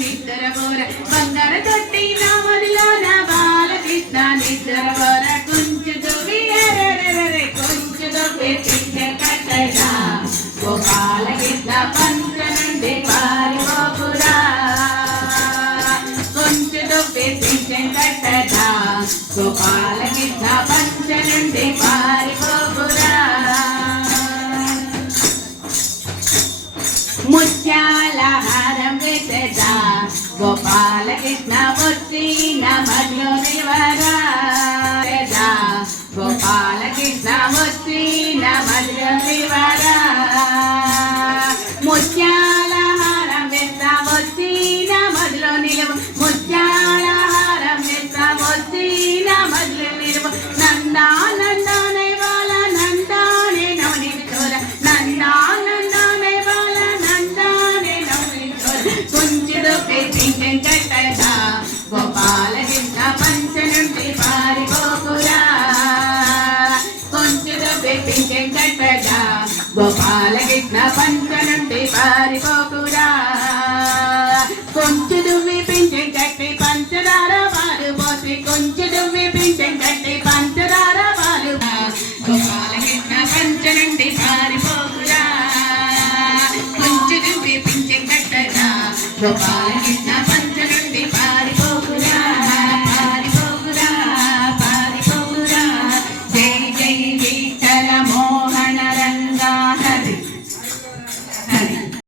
నిద్రపోర బంగారు తొట్టి నా మదిలోన బాలకృష్ణ నిద్రపోర కొంచెం దువ్వి కొంచెం దువ్వి పింఛె కట్టడా గోపాలకృష్ణ పంచ నుండి పారిపోకురా కొంచెం దువ్వి పింఛె కట్టడా గోపాలకృష్ణ పంచ నుండి పారిపోకురా ముత్యాల హారం వేసేదా గోపాలకృష్ణ వచ్చిన మధ్యలో నివరా గోపాలకృష్ణ వచ్చిన మధ్యలో నివరా ముత్యాల హారం వేస్తా వచ్చిన మధ్యలో నిలువ ముత్యాల హారం వేస్తా వచ్చిన మధ్యలో నిలువ నందా నందానే బాల నందానే నవనీతి చోర నందా నందానే బాల నందానే నవనీతి చోర కొంచెం పింఛె కట్టదా గోపాలకృష్ణ పంచ నుండి పారిపోకురా కొంచెం పింఛె కట్టదా గోపాలకృష్ణ పంచ నుండి పారిపోకురా కొంచెం పింఛె కట్టి పంచదార పాలు పోసి కొంచెం పింఛె